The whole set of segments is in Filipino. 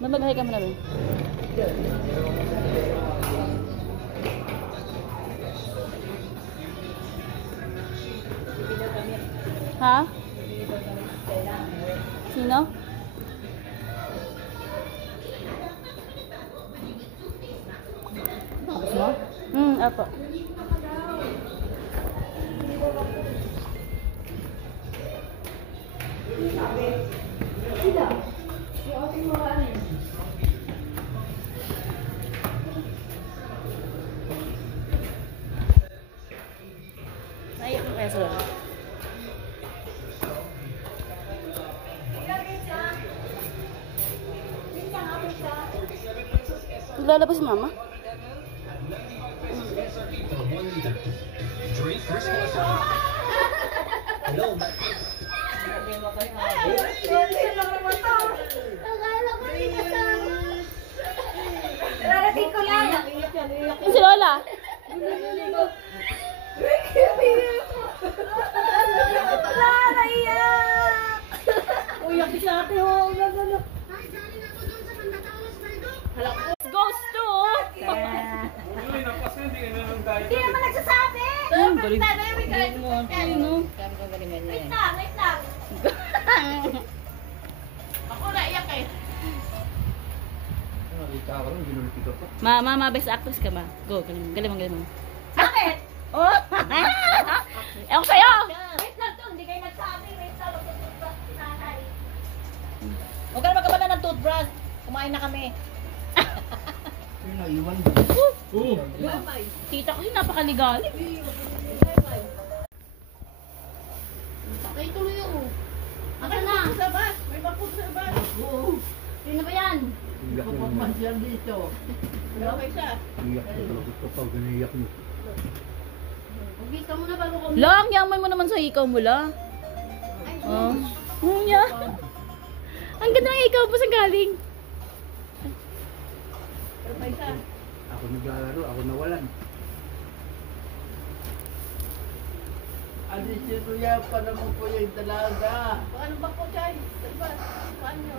Mamaghay ka muna ba? Ha? Sino? Tapos mo? Apo. Naiyak mo kaya sa loob? Lalabas si mama? Hello, Narating ko lang. Si Lola? Wala, naiyak. Uyak si ate, oh. Ghost to, oh. Hindi naman nagsasabi. Galing. Wait lang. Ako naiyak eh. Mama, best actress ka ba? Go, galing mo. Bakit? Oh! Ewan sa'yo! Wait lang to, hindi kayo nagsabi. Wait lang, magtututbrush si nanay. Huwag ka na magkabala ng toothbrush. Kumain na kami. Tita ko, napakaligali. Okay, tuloy ako. Aka na. Sa bus. May bakod sa bus. Sino ba yan? Pagpapasyal dito. Okay siya. Huwag ka muna bago kami. Lang, yaman mo naman sa ikaw mo lang. Oh. Yeah. Ang ganda ng ikaw po sa galing. Okay siya. Ako naglalaro, ako nawalan. Adisinuya pa naman po yung dalaga. Paano ba po, Chay? Sa bus. Paano?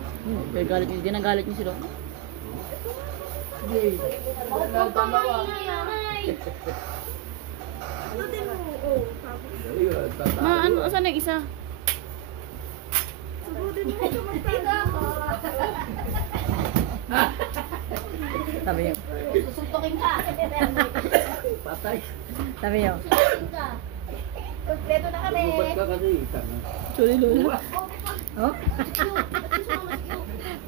Ginagalit niyo sila. Hindi. Dalawa. Ma, ano, saan yung isa? Sabi niyo. Susuntukin ka. Patay. Sabi niyo. Susuntukin ka. Kompleto na kami. Bubat ka kasi, tanga. Sorry, Lola. Oh?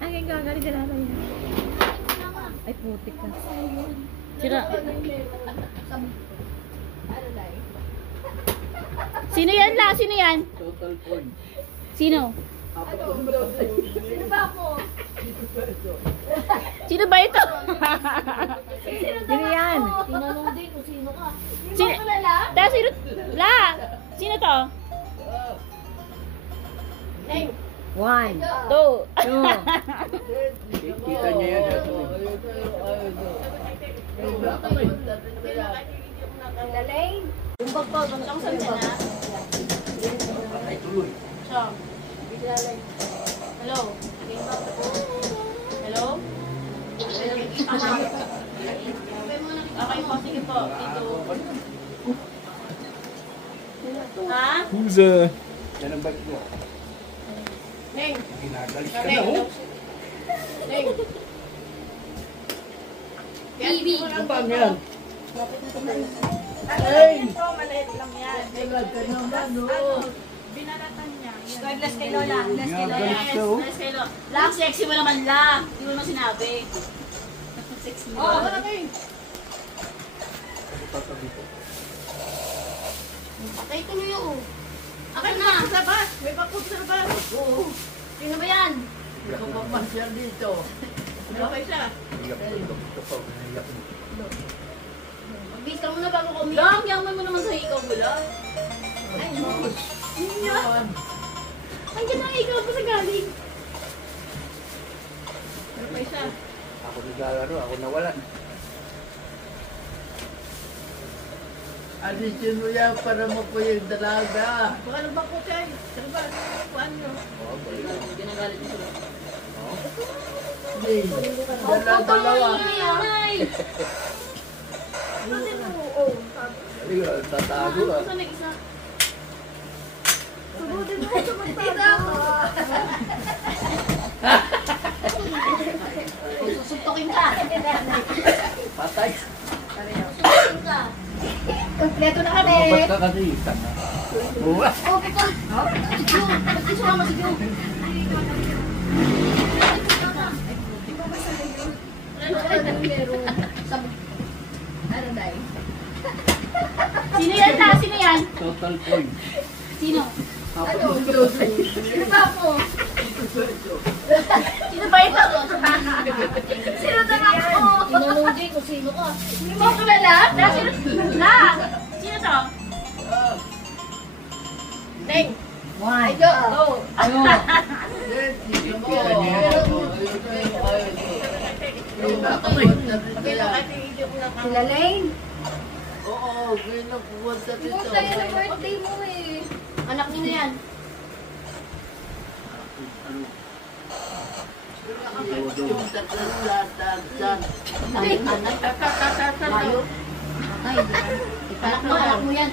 Ay, Ang gagalit na natin. Ay, putik ka. Sira. Sino yan, La? Sino yan? Total point. Sino? Sino ba ako? Sino ba ito? Sino yan? Tinanong din kung sino ka. Sino Sino? ba kilala? Da, sino? La! Sino to? Name. 1, 2. Kita niya yan. Lalain. Bumbag pa, bantang saan ka na? Ay, tuloy. Siya. Hello? Hello? Okay po, sige po. Dito. Ha? Who's yan ang balik mo. Neng. Ginagalis ka na, oh. Neng. TV. Ano pa yan? Ay! Maliit lang yan. Wala ka naman, oh. Binalatan niya. Bless kay Lola. Bless kay Lola. Ginagalis ka, oh. Yes, hello. Lang, sexy mo naman lang. Hindi mo naman sinabi. Sexy mo. Oh, wala kayo. Tatabi ko. Okay, tuloy ako. Aka May na. bakod sa bus. May bakod sa bus. Oo. Sino ba yan? Kumapasyal dito. Okay siya. Iyak ko, ito pa, iyak mo. Magbis ka muna bago kami. Lang, yaman mo naman sa ikaw mo lang. Ay, no. Yan. Ang ganda ng ikaw pa sa galing. Okay siya. Ako naglalaro, ako nawalan. Adisinuya pa naman po yung dalaga. Baka lang ba po tayo? Saan ba? Kuhaan nyo? Oh, balik. Ginagalit mo sila. Oh. Dalawa. Hindi ka, tatago ka. Susuntukin ka. Patay. Susuntukin ka. Kompleto na kami. Ba't ka kasi tanga? Oo. Oh, pika. Si Jun. Ba't di sumama si Jun? Sino yan ta? Sino yan? Total point. Sino? Ano? Sino ba ako? Sino ba ito? Sino ba ako? Tinanong kung sino ka. Sino ba kilala? Na, sino? Na! Sino to? Neng. One. Go. Go. Sila Lane. Oo, ganyan ang pumunta dito. Pumunta yan ang birthday mo eh. Anak niyo na yan. Yung tatlang latagsan. Ay, anak. Layo. Ay, Anak mo yan.